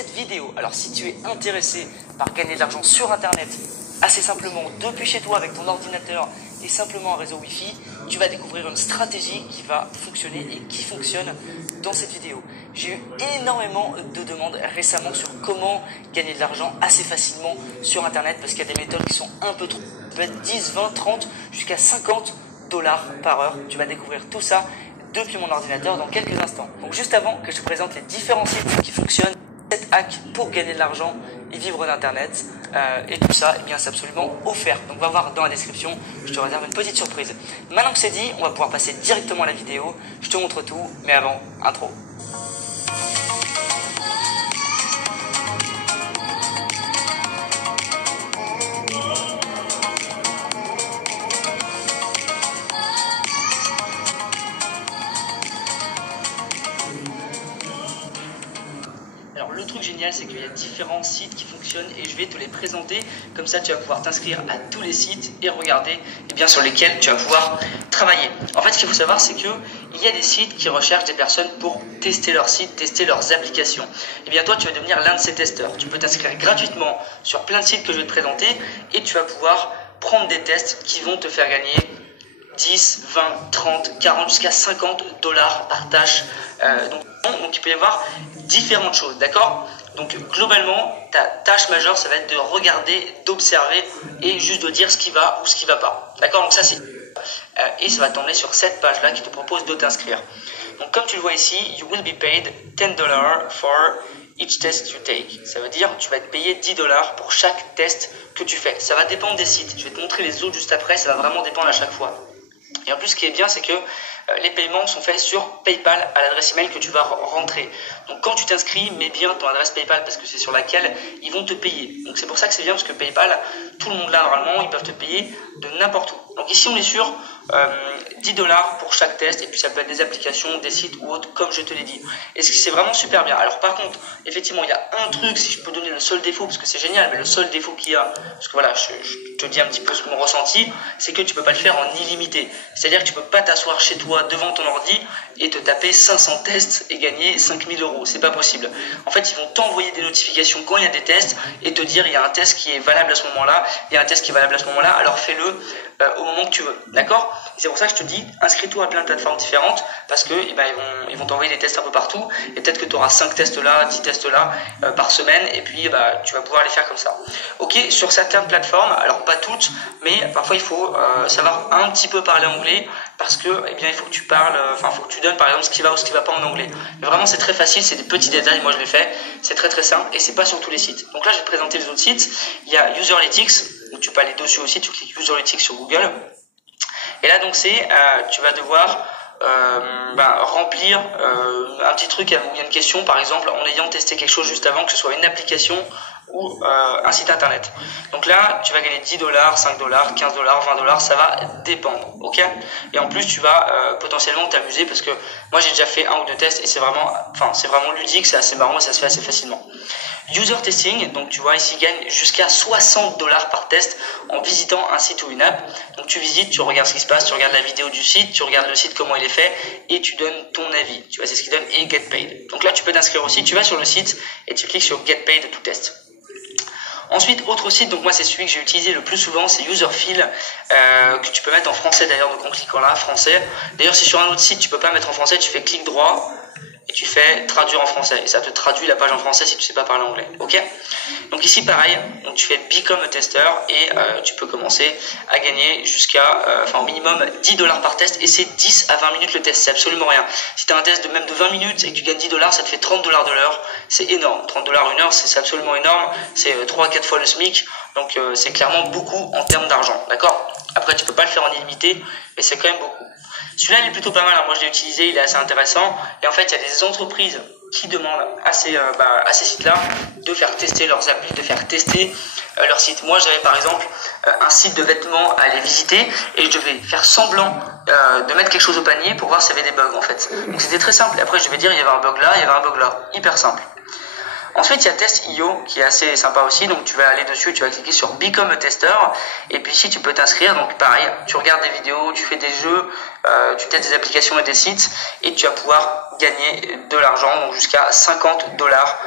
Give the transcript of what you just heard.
cette vidéo. Alors si tu es intéressé par gagner de l'argent sur internet assez simplement depuis chez toi avec ton ordinateur et simplement un réseau Wi-Fi, tu vas découvrir une stratégie qui va fonctionner et qui fonctionne dans cette vidéo. J'ai eu énormément de demandes récemment sur comment gagner de l'argent assez facilement sur internet parce qu'il y a des méthodes qui sont un peu trop, ça peut être 10, 20, 30 jusqu'à 50 dollars par heure. Tu vas découvrir tout ça depuis mon ordinateur dans quelques instants. Donc juste avant que je te présente les différents sites qui fonctionnent, 7 hacks pour gagner de l'argent et vivre d'internet et tout ça, eh bien c'est absolument offert. Donc va voir dans la description, je te réserve une petite surprise. Maintenant que c'est dit, on va pouvoir passer directement à la vidéo. Je te montre tout, mais avant, intro. Alors le truc génial, c'est qu'il y a différents sites qui fonctionnent et je vais te les présenter. Comme ça, tu vas pouvoir t'inscrire à tous les sites et regarder sur lesquels tu vas pouvoir travailler. En fait, ce qu'il faut savoir, c'est qu'il y a des sites qui recherchent des personnes pour tester leur site, tester leurs applications. Et bien toi, tu vas devenir l'un de ces testeurs. Tu peux t'inscrire gratuitement sur plein de sites que je vais te présenter et tu vas pouvoir prendre des tests qui vont te faire gagner 10, 20, 30, 40, jusqu'à 50 dollars par tâche. Donc il peut y avoir différentes choses, d'accord? Donc globalement, ta tâche majeure, ça va être de regarder, d'observer et juste de dire ce qui va ou ce qui va pas. D'accord? Donc ça c'est et ça va t'emmener sur cette page-là qui te propose de t'inscrire. Donc comme tu le vois ici, you will be paid 10 dollars for each test you take. Ça veut dire tu vas être payé 10 dollars pour chaque test que tu fais. Ça va dépendre des sites. Je vais te montrer les autres juste après, ça va vraiment dépendre à chaque fois. Et en plus, ce qui est bien, c'est que les paiements sont faits sur PayPal à l'adresse email que tu vas rentrer. Donc quand tu t'inscris, mets bien ton adresse PayPal parce que c'est sur laquelle ils vont te payer. Donc c'est pour ça que c'est bien parce que PayPal, tout le monde là normalement, ils peuvent te payer de n'importe où. Donc ici on est sur 10 dollars pour chaque test et puis ça peut être des applications, des sites ou autres comme je te l'ai dit. Et c'est vraiment super bien. Alors par contre, effectivement, il y a un truc, si je peux donner le seul défaut, parce que c'est génial, mais le seul défaut qu'il y a, parce que voilà, je te dis un petit peu ce que mon ressenti, c'est que tu peux pas le faire en illimité. C'est-à-dire que tu peux pas t'asseoir chez toi devant ton ordi et te taper 500 tests et gagner 5000 euros. C'est pas possible. En fait, ils vont t'envoyer des notifications quand il y a des tests et te dire il y a un test qui est valable à ce moment-là, il y a un test qui est valable à ce moment-là, alors fais-le au moment que tu veux. D'accord? C'est pour ça que je te dis, inscris-toi à plein de plateformes différentes parce que ils vont t'envoyer des tests un peu partout et peut-être que tu auras 5 tests là, 10 tests là par semaine et puis tu vas pouvoir les faire comme ça. Ok, sur certaines plateformes, alors pas toutes, mais parfois il faut savoir un petit peu parler anglais parce que il faut que tu parles, faut que tu donnes par exemple ce qui va ou ce qui va pas en anglais. Mais vraiment c'est très facile, c'est des petits détails, moi je l'ai fait, c'est très très simple et c'est pas sur tous les sites. Donc là je vais te présenter les autres sites. Il y a Userlytics, donc tu peux aller dessus aussi, tu cliques Userlytics sur Google. Et là donc tu vas devoir remplir un petit truc où il y a une question par exemple en ayant testé quelque chose juste avant, que ce soit une application ou un site internet. Donc là tu vas gagner 10 dollars, 5 dollars, 15 dollars, 20 dollars, ça va dépendre, ok? Et en plus tu vas potentiellement t'amuser parce que moi j'ai déjà fait un ou deux tests et c'est vraiment ludique, c'est assez marrant et ça se fait assez facilement. User testing, donc tu vois ici gagne jusqu'à 60 dollars par test en visitant un site ou une app. Donc tu visites, tu regardes ce qui se passe, tu regardes la vidéo du site, tu regardes le site comment il est fait et tu donnes ton avis. Tu vois, c'est ce qui donne et get paid. Donc là tu peux t'inscrire aussi, tu vas sur le site et tu cliques sur get paid to test. Ensuite, autre site, donc moi c'est celui que j'ai utilisé le plus souvent, c'est Userfil, que tu peux mettre en français d'ailleurs, donc en cliquant là, français. D'ailleurs si sur un autre site tu peux pas mettre en français, tu fais clic droit et tu fais traduire en français et ça te traduit la page en français si tu sais pas parler anglais, ok? Donc ici pareil, donc tu fais become a tester et tu peux commencer à gagner jusqu'à au minimum 10 dollars par test et c'est 10 à 20 minutes le test, c'est absolument rien. Si tu as un test de même de 20 minutes et que tu gagnes 10 dollars, ça te fait 30 dollars de l'heure, c'est énorme. 30 dollars une heure, c'est absolument énorme, c'est 3 à 4 fois le SMIC, donc c'est clairement beaucoup en termes d'argent, d'accord? Après tu peux pas le faire en illimité, mais c'est quand même beaucoup. Celui-là il est plutôt pas mal, moi je l'ai utilisé, il est assez intéressant et en fait il y a des entreprises qui demandent à ces sites-là de faire tester leurs applis, de faire tester leur site. Moi j'avais par exemple un site de vêtements à aller visiter et je devais faire semblant de mettre quelque chose au panier pour voir s'il y avait des bugs en fait. Donc c'était très simple et après je devais dire il y avait un bug là, il y avait un bug là, hyper simple. Ensuite, il y a Test.io qui est assez sympa aussi. Donc, tu vas aller dessus, tu vas cliquer sur Become a Tester. Et puis ici, tu peux t'inscrire. Donc, pareil, tu regardes des vidéos, tu fais des jeux, tu testes des applications et des sites. Et tu vas pouvoir gagner de l'argent, donc jusqu'à 50 dollars